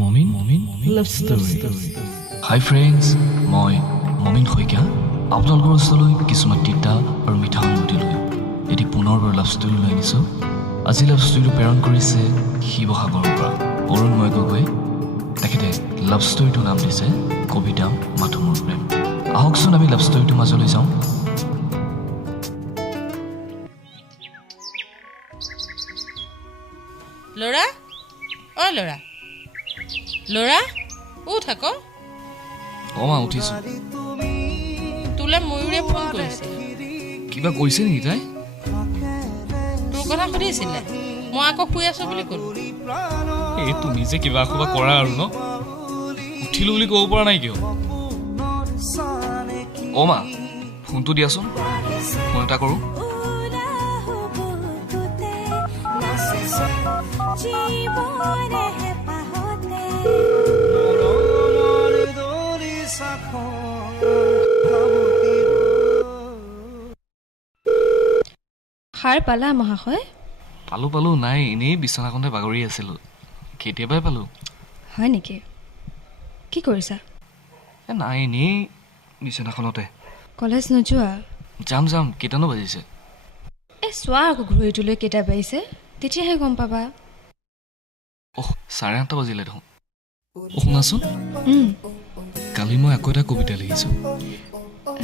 Momin Love Story. Hi friends, মই মমিন খৈকা আপোনালোকৰ ওচৰলৈ কিছুমান তিতা আৰু মিঠা অনুভূতি লৈ এটি পুনৰবাৰ লাভ ষ্টৰী লৈ আনিছোঁ। আজি লাভ ষ্টৰীটো প্ৰেৰণ কৰিছে শিৱসাগৰৰ পৰা অৰুণময় গগৈ। তেখেতে লাভ ষ্টৰীটোৰ নাম দিছে কবিতা মাথো মোৰ প্ৰেম। আহকচোন আমি লাভ ষ্টৰীটোৰ মাজলৈ যাওঁ। ল'ৰা অ ল'ৰা ল'ৰা উঠ আকৌ। মা উঠিছোঁ। তোলৈ ময়ূৰে ফোন কৰিছে। কিবা কৈছে নেকি তাই? তোৰ কথা সুধিছিলে, মই আকৌ শুই আছো বুলি ক'লো। এই তুমি যে কিবা কিবা কৰা আৰু ন, উঠিলো বুলি ক'ব পৰা নাই কিয়? মা ফোনটো দিয়াচোন, ফোন এটা কৰোঁ। সাৰ পালা মহাশয়? পালো নাই, এনেই বিচনাখনতে বাগৰি আছিলোঁ। কেতিয়াবাই পালোঁ। হয় নেকি? কি কৰিছা? নাই এনেই বিচনাখনতে। কলেজ নোযোৱা? যাম কেইটানো বাজিছে? চোৱা আকৌ ঘড়ীটোলৈ কেইটা বাজিছে, তেতিয়াহে গম পাবা। 8:30 বাজিলে দেখোন। শুনাচোন, কালি মই আকৌ এটা কবিতা লিখিছোঁ।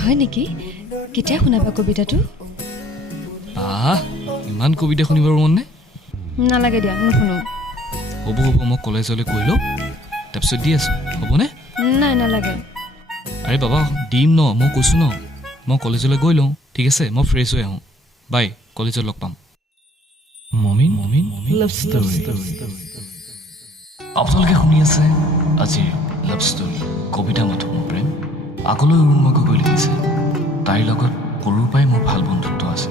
হয় নেকি? কেতিয়া শুনাবা কবিতাটো? ইমান কবিতা শুনিবৰ মন নে? নালাগে দিয়া, নুশুনো। হ'ব মই কলেজলৈ গৈ লওঁ, তাৰপিছত দি আছোঁ, হ'বনে? নাই নালাগে। আৰে বাবা দিম ন, মই কৈছোঁ ন, মই কলেজলৈ গৈ লওঁ। ঠিক আছে, মই ফ্ৰেছ হৈ আহোঁ। বাই, কলেজত লগ পাম। মমিন লাভ ষ্টৰী। আপোনালোকে শুনি আছে আজিৰ লাভ ষ্টৰী কবিতা মাথো মোৰ প্ৰেম। আগলৈ অৰুণময় গগৈ লিখিছে। তাইৰ লগত সৰুৰ পৰাই মোৰ ভাল বন্ধুত্ব আছে।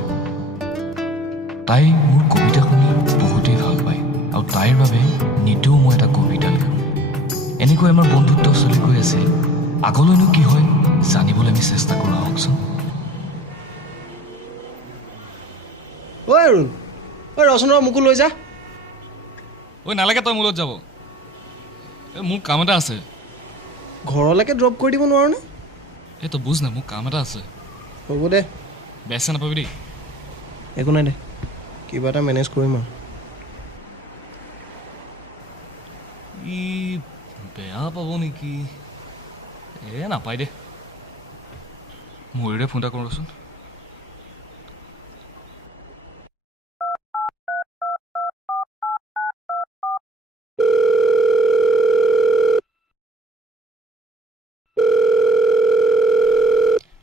তাই মোৰ কবিতা শুনি বহুতেই ভাল পায় আৰু তাইৰ বাবে নিতেও মই এটা কবিতা লিখোঁ। এনেকৈ আমাৰ বন্ধুত্ব চলি গৈ আছিল। আগলৈনো কি হয় জানিবলৈ আমি চেষ্টা কৰোঁ। আহকচোন। ঐ অৰুণ, ৰচোন মোকো লৈ যা। নালাগে, তই মোৰ লগত যাব। মোৰ কাম এটা আছে। ঘৰলৈকে ড্ৰপ কৰি দিব নোৱাৰোনে? তই বুজ না, মোৰ কাম এটা আছে। হ'ব দে, বেয়া চেয়া নাপাবি দেই। একো নাই দে, কিবা এটা মেনেজ কৰিম আৰু। ই বেয়া পাব নেকি? নাপায় দে। ময়ূৰে ফোন এটা কৰোঁচোন।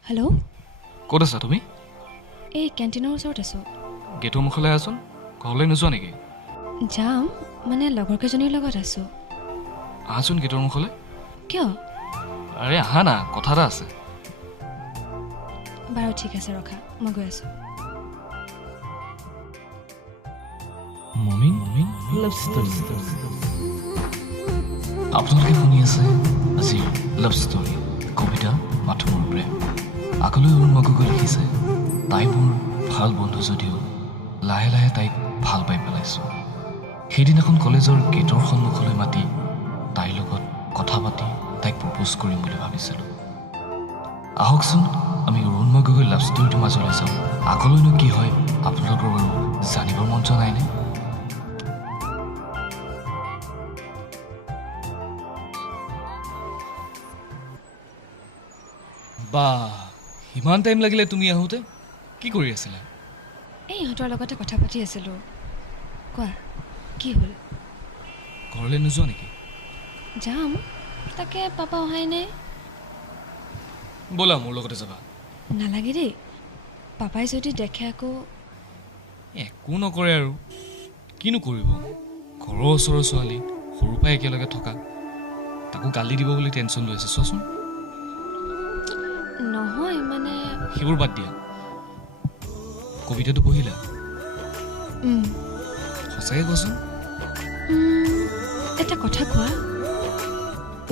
হেল্ল', ক'ত আছা তুমি? এই কেণ্টিনৰ ওচৰত আছোঁ। গেটৰ মুখলৈ আহচোন। ঘৰলৈ নোযোৱা নেকি? যাম, মানে লগৰ কেইজনীৰ লগত আছোঁ। আহাচোন গেটৰ মুখলৈ। কিয়? আৰে আহা না, কথা এটা আছে। বাৰু ঠিক আছে, ৰখা, মই গৈ আছোঁ। আপোনালোকে শুনি আছে আজিৰ লাভ ষ্টৰী কবিতা মাথো মোৰ প্ৰেম। আগলৈ অৰুণময় গগৈ লিখিছে। তাই মোৰ ভাল বন্ধু যদিও লাহে লাহে তাইক ভাল পাই পেলাইছোঁ। সেইদিনাখন কলেজৰ গেটৰ সন্মুখলৈ মাতি তাইৰ লগত কথা পাতি তাইক প্ৰপ'জ কৰিম বুলি ভাবিছিলোঁ। আহকচোন আমি অৰুণময় গগৈ লাভ ষ্টৰীটোৰ মাজলৈ যাওঁ। আগলৈনো কি হয় আপোনালোকৰ বাৰু জানিবৰ মন যোৱা নাইনে? ইমান টাইম লাগিলে তুমি আহোঁতে? কি কৰি আছিলা? ইহঁতৰ লগতে কথা পাতি আছিলোঁ। কোৱা, কি হ'ল? ঘৰলৈ নোযোৱা নেকি? যাম, তাকে পাপা অহাই নাই। ব'লা মোৰ লগতে যাবা। নালাগে দেই, পাপাই যদি দেখে আকৌ। একো নকৰে আৰু কিনো কৰিব। ঘৰৰ ওচৰৰ ছোৱালী, সৰুৰ পৰাই একেলগে থকা, তাকো গালি দিব বুলি টেনশ্যন লৈ আছে। চোৱাচোন। নহয় মানে সেইবোৰ বাদ দিয়া। কবিতাটো পঢ়িলা? সঁচাকৈ কোৱাচোন। এটা কথা কোৱা,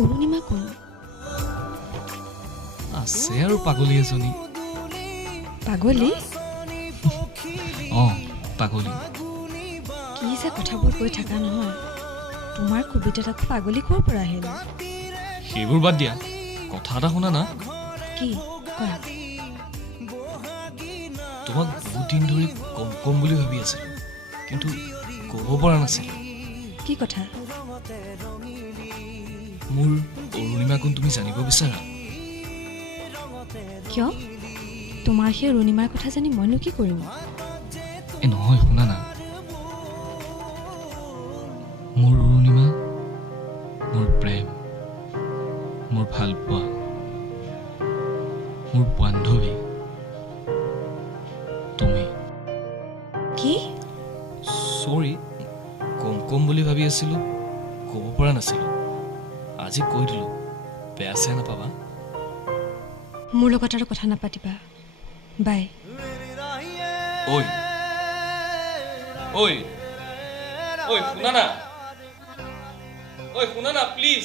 অৰুণিমা কোন? আছে আৰু পাগলী এজনী। পাগলী? পাগলী। কি যে কথাবোৰ কৈ থাকা নহয়। তোমাৰ কবিতা এটা পাগলী ক'ৰ পৰা আহিল সেইবোৰ বাদ দিয়া কথা এটা শুনা না কি কোৱা তোমাক বহুত দিন ধৰি কম কম বুলি ভাবি আছিলোঁ কিন্তু ক'ব পৰা নাছিলোঁ কি কথা মোৰ অৰুণিমা কোন তুমি জানিব বিচাৰা কিয় তোমাৰ সেই অৰুণিমাৰ কথা জানি মইনো কি কৰিম এই নহয় শুনা না মোৰ অৰুণিমা মোৰ প্ৰেম মোৰ ভালপোৱা মোৰ বান্ধৱী তুমি কি চৰি কম কম বুলি ভাবি আছিলোঁ ক'ব পৰা নাছিলোঁ আজি কৈ দিলোঁ বেয়া চেয়া নাপাবা মোৰ লগত আৰু কথা নাপাতিবা বাই ঐ ঐ ঐ শুনা না ঐ শুনা না প্লিজ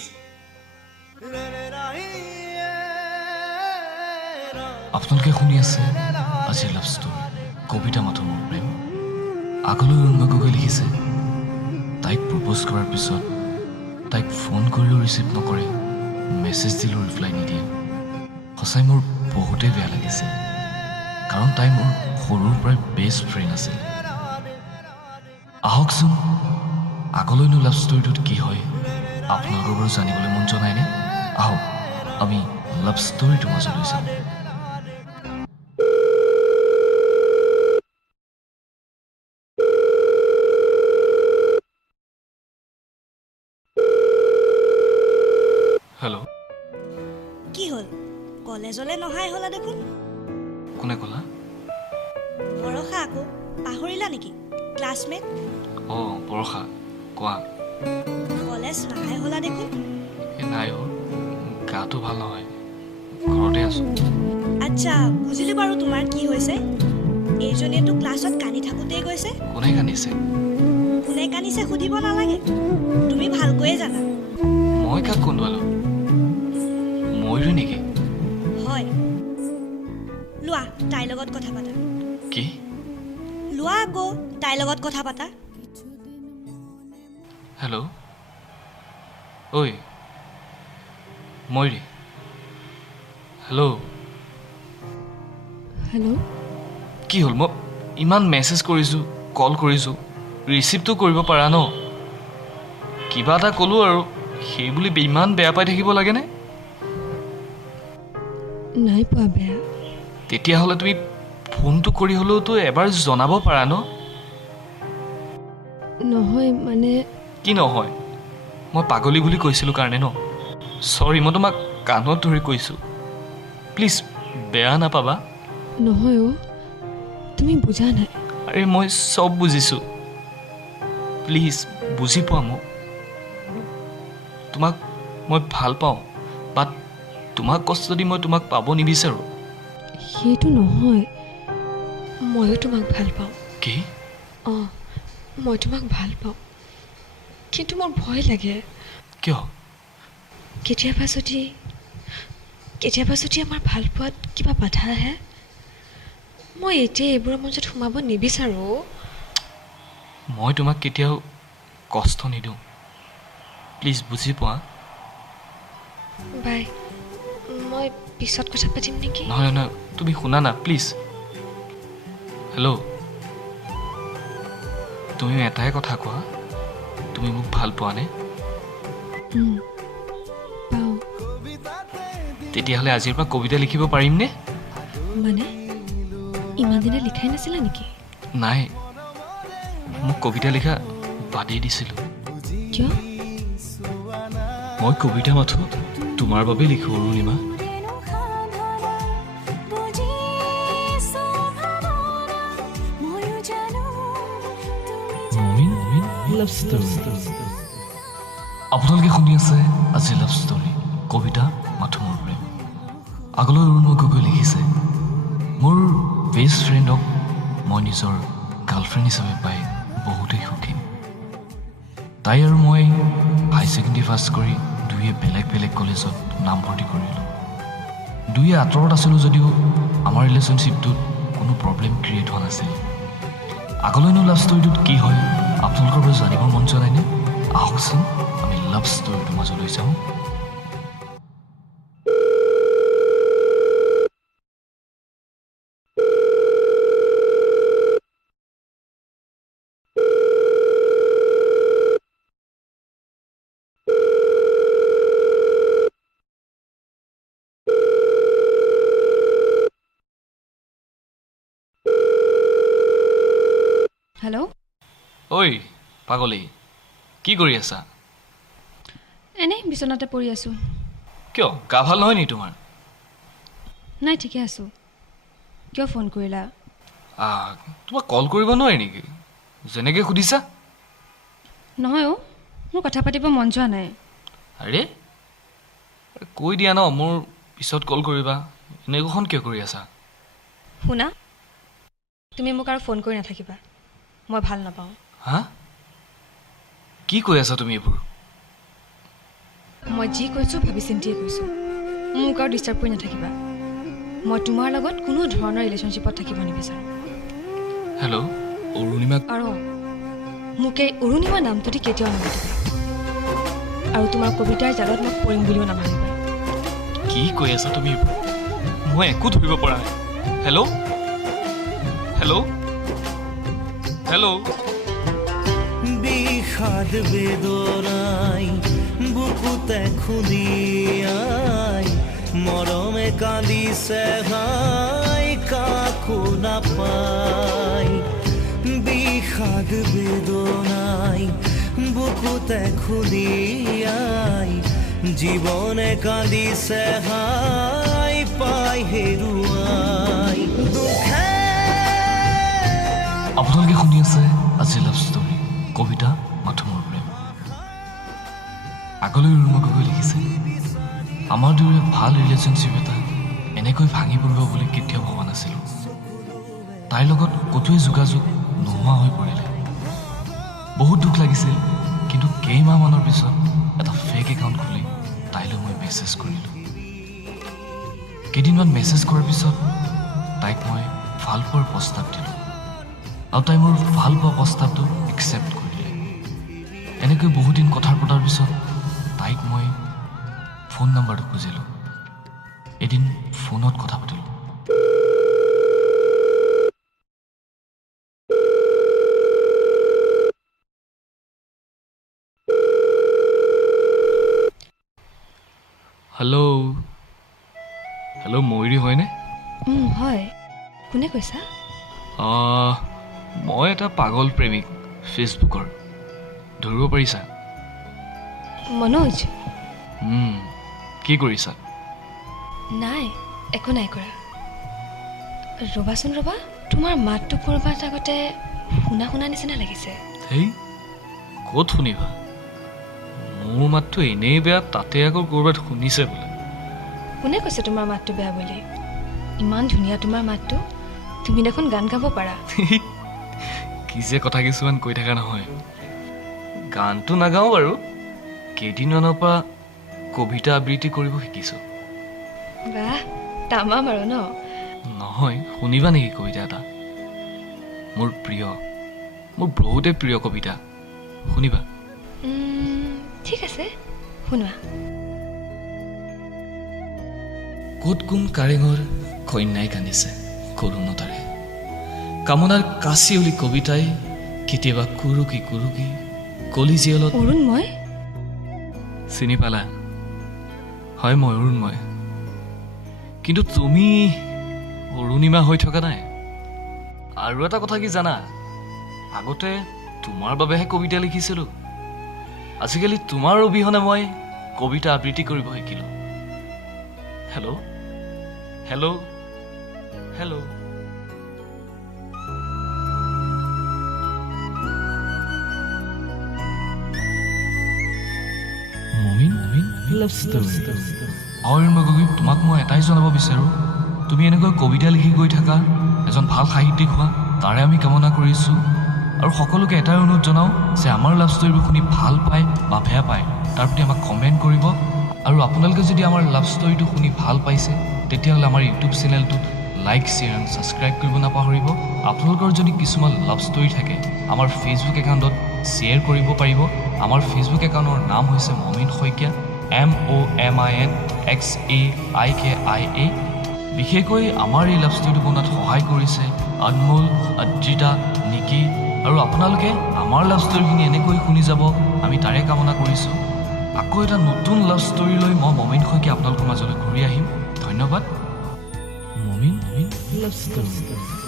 আপোনালোকে শুনি আছে আজিৰ লাভ ষ্টৰী কবিতা মাথো মোৰ প্ৰেম আগলৈ অৰুণিমা গগৈ লিখিছে তাইক প্ৰপ'জ কৰাৰ পিছত তাইক ফোন কৰিলেও ৰিচিভ নকৰে মেছেজ দিলেও ৰিপ্লাই নিদিয়ে সঁচাই মোৰ বহুতেই বেয়া লাগিছে কাৰণ তাই মোৰ সৰুৰ পৰাই বেষ্ট ফ্ৰেণ্ড আছিল আহকচোন আগলৈনো লাভ ষ্টৰীটোত কি হয় আপোনালোকৰ বাৰু জানিবলৈ মন যোৱা নাইনে আহক আমি লাভ ষ্টৰীটো মাজলৈ যাম হেল্ল' কি হ'ল কলেজলৈ নহাই হ'লা দেখোন কোনে ক'লা বৰষা আকৌ পাহৰিলা নেকি ক্লাছমেট অঁ বৰষা কোৱা কলেজ নহাই হ'লা দেখোন এই নাই অ' গাটো ভাল নহয় ঘৰতে আছোঁ আচ্ছা বুজিলোঁ বাৰু তোমাৰ কি হৈছে এইজনীয়েতো ক্লাছত কান্দি থাকোঁতেই গৈছে কোনে কান্দিছে কোনে কান্দিছে সুধিব নালাগে তুমি ভালকৈয়ে জানা মই কাক কন্দুৱালোঁ ময়ূৰী নেকি হয় লোৱা তাইৰ লগত কথা পাতা কি লোৱা আকৌ তাইৰ লগত কথা পাতা হেল্ল' ঐ ময়ূৰী হেল্ল' হেল্ল' কি হ'ল মই ইমান মেছেজ কৰিছোঁ কল কৰিছোঁ ৰিচিভটো কৰিব পাৰা ন কিবা এটা ক'লোঁ আৰু সেই বুলি ইমান বেয়া পাই থাকিব লাগেনে নাই পোৱা বেয়া তেতিয়াহ'লে তুমি ফোনটো কৰি হ'লেওতো এবাৰ জনাব পাৰা ন নহয় মানে কি নহয় মই পাগলী বুলি কৈছিলোঁ কাৰণে ন চৰি মই তোমাক কাণত ধৰি কৈছোঁ প্লিজ বেয়া নাপাবা নহয় অ' তুমি বুজা নাই আৰে মই চব বুজিছোঁ প্লিজ বুজি পোৱা মোক তোমাক মই ভাল পাওঁ বাট তোমাক কষ্ট দি মই তোমাক পাব নিবিচাৰোঁ সেইটো নহয় ময়ো তোমাক ভাল পাওঁ কি অঁ মই তোমাক ভাল পাওঁ কিন্তু মোৰ ভয় লাগে কিয় কেতিয়াবা যদি আমাৰ ভাল পোৱাত কিবা বাধা আহে মই এতিয়া এইবোৰৰ মাজত সোমাব নিবিচাৰোঁ মই তোমাক কেতিয়াও কষ্ট নিদিওঁ প্লিজ বুজি পোৱা বাই মই পিছত কথা পাতিম নেকি নহয় নহয় তুমি শুনা না প্লিজ হেল্ল' তুমি এটাই কথা কোৱা তুমি মোক ভাল পোৱানে পাওঁ তেতিয়াহ'লে আজিৰ পৰা কবিতা লিখিব পাৰিমনে মানে ইমান দিনে লিখাই নাছিলা নেকি নাই মোক কবিতা লিখা বাদেই দিছিলোঁ কিয় মই কবিতা মাথো তোমাৰ বাবে লিখোঁ অৰুণিমা আপোনালোকে শুনি আছে আজি লাভ ষ্টৰী কবিতা মাথো মোৰ প্ৰেম আগলৈ অৰুণিমা গগৈ লিখিছে মোৰ বেষ্ট ফ্ৰেণ্ডক মই নিজৰ গাৰ্লফ্ৰেণ্ড হিচাপে পাই বহুতেই সুখী তাই আৰু মই হাই ছেকেণ্ডেৰী পাছ কৰি দুয়ে বেলেগ বেলেগ কলেজত নামভৰ্তি কৰিলোঁ দুয়ে আঁতৰত আছিলোঁ যদিও আমাৰ ৰিলেশ্যনশ্বিপটোত কোনো প্ৰব্লেম ক্ৰিয়েট হোৱা নাছিল আগলৈনো লাভ ষ্টৰীটোত কি হয় আপোনালোকৰ বাৰু জানিবৰ মন যোৱা নাইনে আহকচোন লাভ ষ্টৰীটোৰ মাজলৈ যাওঁ। হেল্ল', ঐ পাগলী, কি কৰি আছা? এনেই বিচনাতে পৰি আছোঁ। কিয়, গা ভাল নহয় নি তোমাৰ? নাই, ঠিকে আছোঁ। কিয় ফোন কৰিলা? তোমাক কল কৰিব নোৱাৰি নেকি? যেনেকৈ সুধিছা। নহয় অ', মোৰ কথা পাতিব মন যোৱা নাই। আৰে কৈ দিয়া ন, মোৰ পিছত কল কৰিবা। এনেকুৱাখন কিয় কৰি আছা? শুনা, তুমি মোক আৰু ফোন কৰি নাথাকিবা, মই ভাল নাপাওঁ। হা, কি কৈ আছা তুমি এইবোৰ? মই যি কৈছোঁ ভাবি চিন্তিয়ে কৈছোঁ। মোক আৰু ডিষ্টাৰ্ব কৰি নাথাকিবা। মই তোমাৰ লগত কোনো ধৰণৰ ৰিলেশ্যনশ্বিপত থাকিব নিবিচাৰোঁ। হেল্ল', অৰুণিমা। আৰু মোক এই অৰুণিমা নামটোদি কেতিয়াও নামাতিবা। আৰু তোমাৰ কবিতাৰ জালত মোক পৰিম বুলিও নাভাবিবা। কি কৈ আছা তুমি এইবোৰ? মই একো ধৰিব পৰা নাই। Hello', hello', hello'. বিষাদ বেদনাই বুকুতে খুলিয়াই মৰমে কান্দিছে হাই কাকো নাপাই। বিষাদ বেদনাই বুকুতে খুলিয়াই জীৱনে কান্দিছে হাই পাই হেৰুৱাই। দুখে আপোনালোকে শুনি আছে আজি লাভ ষ্টৰী, কবিতা মাথোমৰ প্ৰেম। আগলৈ ৰুমা গগৈ লিখিছে, আমাৰ দুয়োৰে ভাল ৰিলেশ্যনশ্বিপ এটা এনেকৈ ভাঙি পৰিব বুলি কেতিয়াও ভবা নাছিলোঁ। তাইৰ লগত ক'তোৱে যোগাযোগ নোহোৱা হৈ পৰিলে। বহুত দুখ লাগিছিল, কিন্তু কেইমাহমানৰ পিছত এটা ফেক একাউণ্ট খুলি তাইলৈ মই মেছেজ কৰিলোঁ। কেইদিনমান মেছেজ কৰাৰ পিছত তাইক মই ভাল পোৱাৰ প্ৰস্তাৱ দিলোঁ, আৰু তাই মোৰ ভাল পোৱা প্ৰস্তাৱটো একচেপ্ট কৰিলে। এনেকৈ বহুদিন কথা পতাৰ পিছত তাইক মই ফোন নাম্বাৰটো খুজিলোঁ। এদিন ফোনত কথা পাতিলোঁ। হেল্ল', হেল্ল', ময়ূৰী হয়নে? হয়, কোনে কৈছা? মই এটা পাগল প্ৰেমিক ফেচবুকৰ, ধৰিব পাৰিছা? মনোজ? কি কৰিছা? নাই, একো নাই কৰা। ৰ'বাচোন ৰ'বা, তোমাৰ মাতটো ক'ৰবাত আগতে শুনা শুনা নিচিনা লাগিছে। হেই, ক'ত শুনিবা? মোৰ মাতটো এনেই বেয়া, তাতে আকৌ ক'ৰবাত শুনিছে বোলে। কোনে কৈছে তোমাৰ মাতটো বেয়া বুলি? ইমান ধুনীয়া তোমাৰ মাতটো, তুমি দেখোন গান গাব পাৰা। কি যে কথা কিছুমান কৈ থকা নহয়। গানটো নাগাওঁ বাৰু, কেইদিনমানৰ পৰা কবিতা আবৃত্তি কৰিব শিকিছোঁ। বাহ, তামাম আৰু ন? নহয়, শুনিবা নেকি কবিতা এটা? মোৰ প্ৰিয়, মোৰ বহুতে প্ৰিয় কবিতা, শুনিবা? ঠিক আছে, শুনোৱা। ক'ত কোন কাৰেঙৰ কন্যাই কান্দিছে কৰুণতাৰে, কামনাৰ কাচিয়লি কবিতাই কেতিয়াবা কুৰুকি কুৰুকি কলিজিয়লত। অৰুণময়? চিনি পালা? হয়, মই অৰুণময়। কিন্তু তুমি অৰুণিমা হৈ থকা নাই। আৰু এটা কথা কি জানা, আগতে তোমাৰ বাবেহে কবিতা লিখিছিলোঁ, আজিকালি তোমাৰ অবিহনে মই কবিতা আবৃত্তি কৰিব শিকিলোঁ। Hello', hello', hello'. তোমাক মই এটাই জনাব বিচাৰোঁ, তুমি এনেকৈ কবিতা লিখি গৈ থাকা, এজন ভাল সাহিত্যিক হোৱা, তাৰে আমি কামনা কৰিছোঁ। আৰু সকলোকে এটাই অনুৰোধ জনাওঁ যে আমাৰ লাভ ষ্টৰীবোৰ শুনি ভাল পায় বা বেয়া পায় তাৰ প্ৰতি আমাক কমেণ্ট কৰিব। আৰু আপোনালোকে যদি আমাৰ লাভ ষ্টৰীটো শুনি ভাল পাইছে, তেতিয়াহ'লে আমাৰ ইউটিউব চেনেলটোত লাইক, শ্বেয়াৰ এণ্ড ছাবস্ক্ৰাইব কৰিব নাপাহৰিব। আপোনালোকৰ যদি কিছুমান লাভ ষ্টৰী থাকে, আমাৰ ফেচবুক একাউণ্টত শ্বেয়াৰ কৰিব পাৰিব আমাৰ ফেচবুক একাউণ্টৰ নাম হৈছে মমিন শইকীয়া MOMINXAIKIA বিশেষকৈ আমাৰ এই লাভ ষ্টৰিটো বনোৱাত সহায় কৰিছে অনমোল অদ্ৰিতা নিকি আৰু আপোনালোকে আমাৰ লাভ ষ্টৰিখিনি এনেকৈ শুনি যাব আমি তাৰে কামনা কৰিছোঁ আকৌ এটা নতুন লাভ ষ্টৰি লৈ মই মমিন শইকীয়া আপোনালোকৰ মাজলৈ ঘূৰি আহিম ধন্যবাদ মমিন লাভ ষ্টৰি